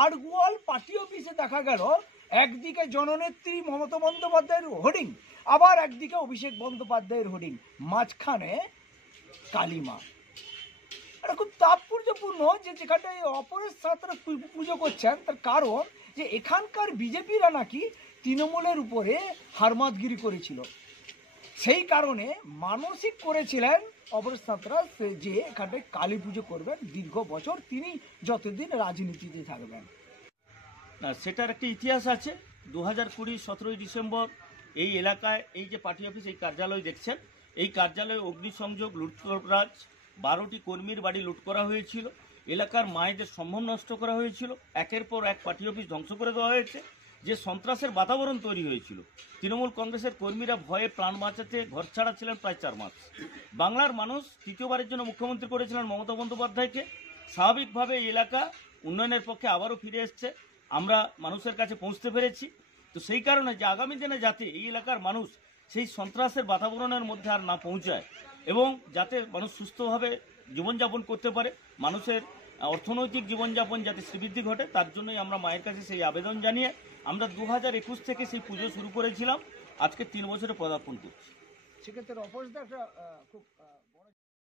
আড়গুয়াল party অফিসে দেখা গেল একদিকে জননেত্রী মমতা বন্দ্যোপাধ্যায়ের হোর্ডিং, আবার একদিকে অভিষেক বন্দ্যোপাধ্যায়ের হোর্ডিং, মাঝখানে কালীমা। এটা খুব তাৎপর্যপূর্ণ যে যেখানে অপরেশ সাঁতরা পুজো করছেন, তার কারণ যে এখানকার বিজেপিরা নাকি তৃণমূলের উপরে হারমাতগিরি করেছিল, সেই কারণে মানসিক করেছিলেন অপরেশ সাঁতরা যে এখানটায় কালী পুজো করবেন দীর্ঘ বছর, তিনি যতদিন রাজনীতিতে থাকবেন। না, সেটার একটা ইতিহাস আছে। 2020 17ই ডিসেম্বর এই এলাকায় এই যে পার্টি অফিস, এই কার্যালয় দেখছেন, এই কার্যালয়ে অগ্নিসংযোগ, লুটতরাজ, 12টি কর্মীর বাড়ি লুট করা হয়েছিল, এলাকার মায়েদের সম্ভ্রম নষ্ট করা হয়েছিল, একের পর এক পার্টি অফিস ধ্বংস করে দেওয়া হয়েছে। যে সন্ত্রাসের বাতাবরণ তৈরি হয়েছিল, তৃণমূল কংগ্রেসের কর্মীরা ভয়ে প্রাণ বাঁচাতে ঘরছাড়া ছিলেন প্রায় 4 মাস। বাংলার মানুষ তৃতীয়বারের জন্য মুখ্যমন্ত্রী করেছিলেন মমতা বন্দ্যোপাধ্যায়কে। স্বাভাবিকভাবে এই এলাকা উন্নয়নের পক্ষে আবারও ফিরে এসছে, আমরা মানুষের কাছে পৌঁছতে পেরেছি। তো সেই কারণে যে আগামী দিনে যাতে এই এলাকার মানুষ সেই সন্ত্রাসের বাতাবরণের মধ্যে আর না পৌঁছায় এবং যাতে মানুষ সুস্থভাবে জীবনযাপন করতে পারে, মানুষের অর্থনৈতিক জীবনযাপন যাতে শ্রীবৃদ্ধি ঘটে, তার জন্যই আমরা মায়ের কাছে সেই আবেদন জানিয়ে আমরা 2021 থেকে সেই পুজো শুরু করেছিলাম, আজকে 3 বছরে পদার্পণ করছি। সেক্ষেত্রে অপরেশদা একটা খুব